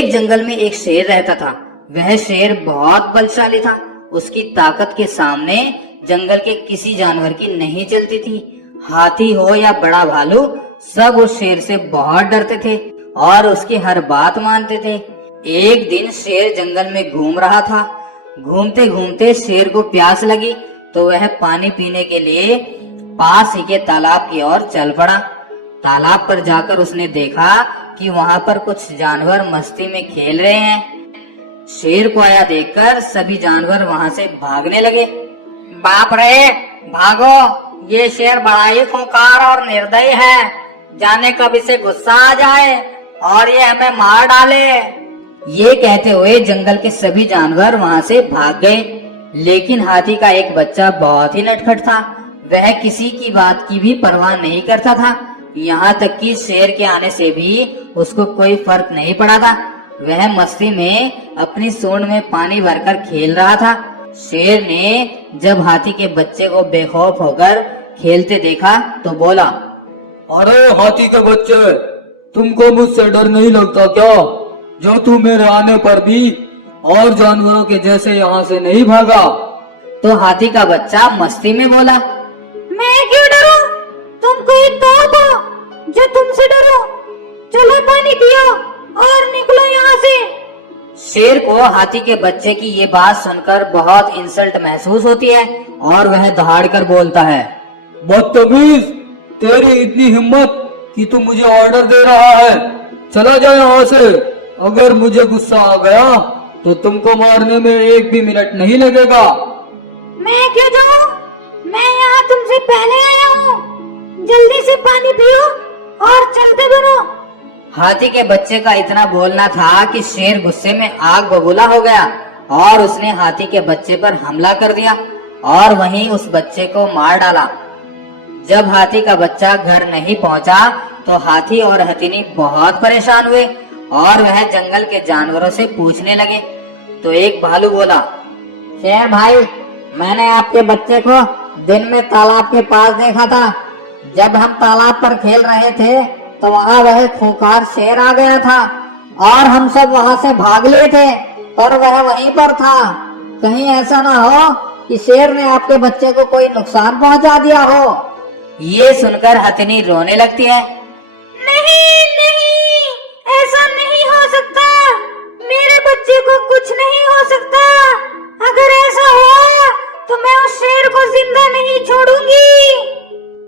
एक जंगल में एक शेर रहता था। वह शेर बहुत बलशाली था। उसकी ताकत के सामने जंगल के किसी जानवर की नहीं चलती थी। हाथी हो या बड़ा भालू, सब उस शेर से बहुत डरते थे और उसकी हर बात मानते थे। एक दिन शेर जंगल में घूम रहा था। घूमते घूमते शेर को प्यास लगी तो वह पानी पीने के लिए पास ही के तालाब की ओर चल पड़ा। तालाब पर जाकर उसने देखा कि वहां पर कुछ जानवर मस्ती में खेल रहे हैं। शेर को आया देखकर सभी जानवर वहां से भागने लगे। बाप रे, भागो, ये शेर बड़ा ही खूंखार और निर्दयी है। जाने कब इसे गुस्सा आ जाए और ये हमें मार डाले। ये कहते हुए जंगल के सभी जानवर वहां से भाग गए। लेकिन हाथी का एक बच्चा बहुत ही नटखट था। वह किसी की बात की भी परवाह नहीं करता था। यहाँ तक कि शेर के आने से भी उसको कोई फर्क नहीं पड़ा था। वह मस्ती में अपनी सूंड में पानी भरकर खेल रहा था। शेर ने जब हाथी के बच्चे को बेखौफ होकर खेलते देखा तो बोला, अरे हाथी के बच्चे, तुमको मुझसे डर नहीं लगता क्या? जो तू मेरे आने पर भी और जानवरों के जैसे यहाँ से नहीं भागा? तो हाथी का बच्चा मस्ती में बोला, मैं क्यों डरूं? तुम कोई तोप हो जो तुमसे डरो? चलो पानी पियो और निकलो यहाँ से। शेर को हाथी के बच्चे की ये बात सुनकर बहुत इंसल्ट महसूस होती है और वह दहाड़ कर बोलता है, बदतमीज, तेरी इतनी हिम्मत कि तू मुझे ऑर्डर दे रहा है? चला जा यहाँ से। अगर मुझे गुस्सा आ गया तो तुमको मारने में एक भी मिनट नहीं लगेगा। मैं क्यों जाऊँ? मैं यहाँ तुमसे पहले आया हूँ। जल्दी से पानी पियो और चलते बनो। हाथी के बच्चे का इतना बोलना था कि शेर गुस्से में आग बबूला हो गया और उसने हाथी के बच्चे पर हमला कर दिया और वहीं उस बच्चे को मार डाला। जब हाथी का बच्चा घर नहीं पहुंचा तो हाथी और हथिनी बहुत परेशान हुए और वह जंगल के जानवरों से पूछने लगे। तो एक भालू बोला, शेर भाई, मैंने आपके बच्चे को दिन में तालाब के पास देखा था। जब हम तालाब पर खेल रहे थे तो वहाँ वह खूंखार शेर आ गया था और हम सब वहाँ से भाग लिए थे, पर वह वहीं पर था। कहीं ऐसा ना हो कि शेर ने आपके बच्चे को कोई नुकसान पहुँचा दिया हो। ये सुनकर हथिनी रोने लगती है। नहीं नहीं, ऐसा नहीं हो सकता। मेरे बच्चे को कुछ नहीं हो सकता। अगर ऐसा हुआ तो मैं उस शेर को जिंदा नहीं छोड़ूंगी।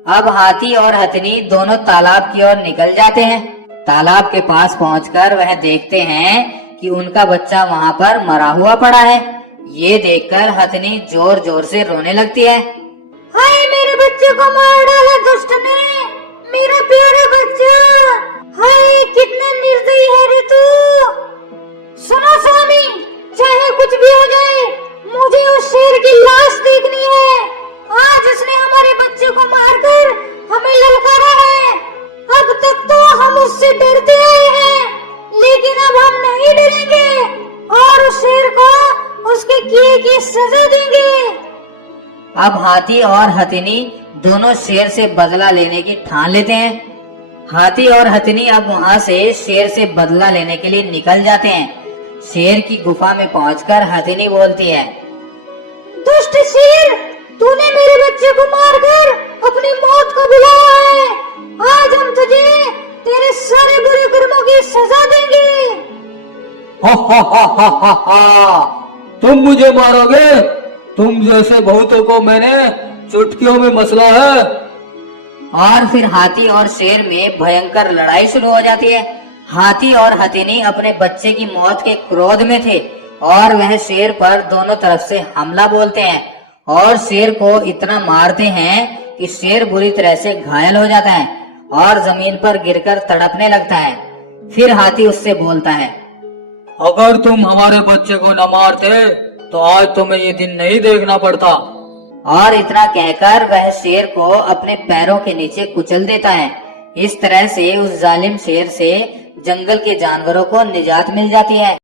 अब हाथी और हथिनी दोनों तालाब की ओर निकल जाते हैं। तालाब के पास पहुंचकर वह देखते हैं कि उनका बच्चा वहां पर मरा हुआ पड़ा है। ये देखकर हथिनी जोर जोर से रोने लगती है। हाय, मेरे बच्चे को मार डाला दुष्ट ने, मेरा प्यारा बच्चा। हाय, कितने निर्दयी है रे तू। सुनो स्वामी, चाहे कुछ भी हो जाए, मुझे उस शेर की लाश देखनी है। आज उसने हमारे बच्चे को मारकर हमें ललकारा है। अब तक तो हम उससे डरते आए हैं, लेकिन अब हम नहीं डरेंगे और उस शेर को उसके किए की सजा देंगे। अब हाथी और हथिनी दोनों शेर से बदला लेने की ठान लेते हैं। हाथी और हथिनी अब वहाँ से शेर से बदला लेने के लिए निकल जाते हैं। शेर की गुफा में पहुंचकर हथिनी बोलती है, दुष्ट शेर, तूने मेरे बच्चे को मारकर अपनी मौत को बुलाया है। आज हम तुझे तेरे सारे बुरे कर्मों की सजा देंगे। हा हा हा हा हा हा, तुम मुझे मारोगे? तुम जैसे बहुतों को मैंने चुटकियों में मसला है। और फिर हाथी और शेर में भयंकर लड़ाई शुरू हो जाती है। हाथी और हथिनी अपने बच्चे की मौत के क्रोध में थे और वह शेर पर दोनों तरफ से हमला बोलते हैं और शेर को इतना मारते हैं कि शेर बुरी तरह से घायल हो जाता है और जमीन पर गिरकर तड़पने लगता है। फिर हाथी उससे बोलता है, अगर तुम हमारे बच्चे को न मारते तो आज तुम्हें ये दिन नहीं देखना पड़ता। और इतना कहकर वह शेर को अपने पैरों के नीचे कुचल देता है। इस तरह से उस जालिम शेर से जंगल के जानवरों को निजात मिल जाती है।